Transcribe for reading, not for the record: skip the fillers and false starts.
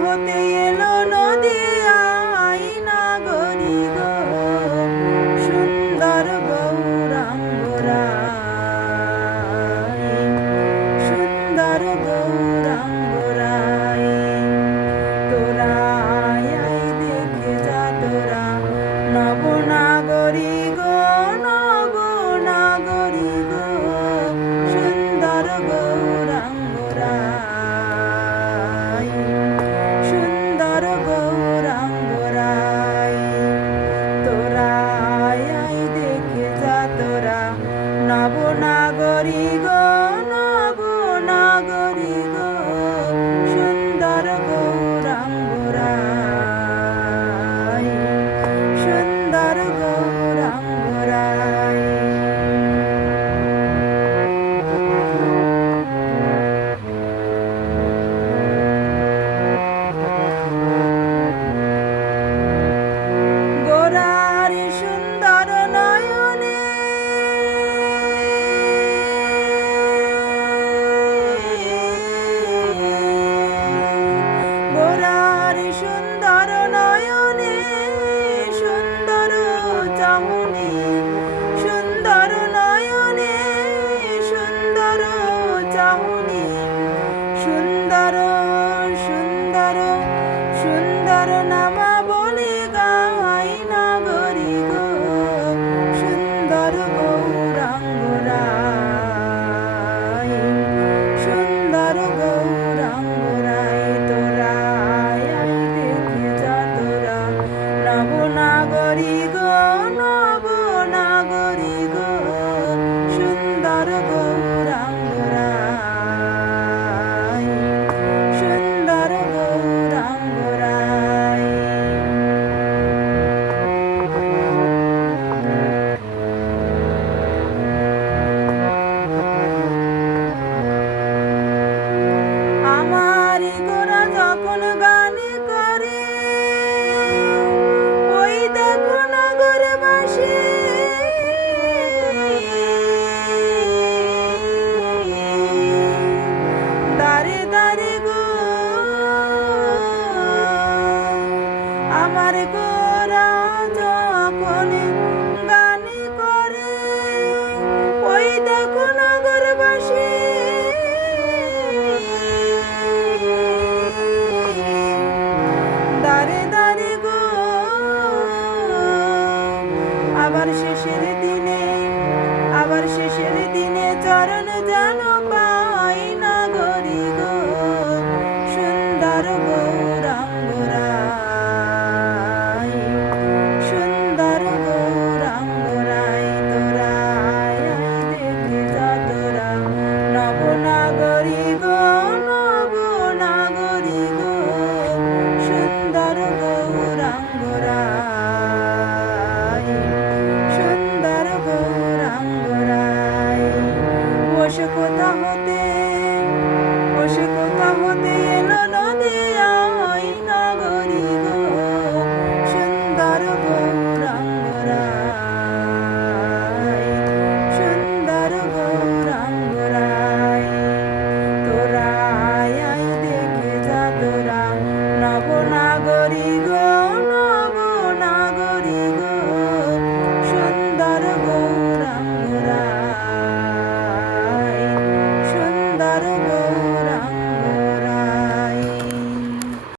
হতে এলো নদিয়ায় নাগরী গো, সুন্দর গৌরাঙ্গ রায়, সুন্দর গৌরাঙ্গ রায়। তোরা আয় দেখে যা তোরা, নবনাগরী গো, নবনাগরী গো, সুন্দর গৌরাঙ্গ রায়, সুন্দর গৌরাঙ্গ রায়। তোরা আয় দেখে যা তোরা, নবনাগরী গো, নবনাগরী গো, সুন্দর গৌরাঙ্গ রায়, সুন্দর গৌরাঙ্গ রায়। গোরার সুন্দর নয়নে গোরার সুন্দর নয়নে, সুন্দর চাহনি, সুন্দর নয়নে, সুন্দর চাহনি, সুন্দর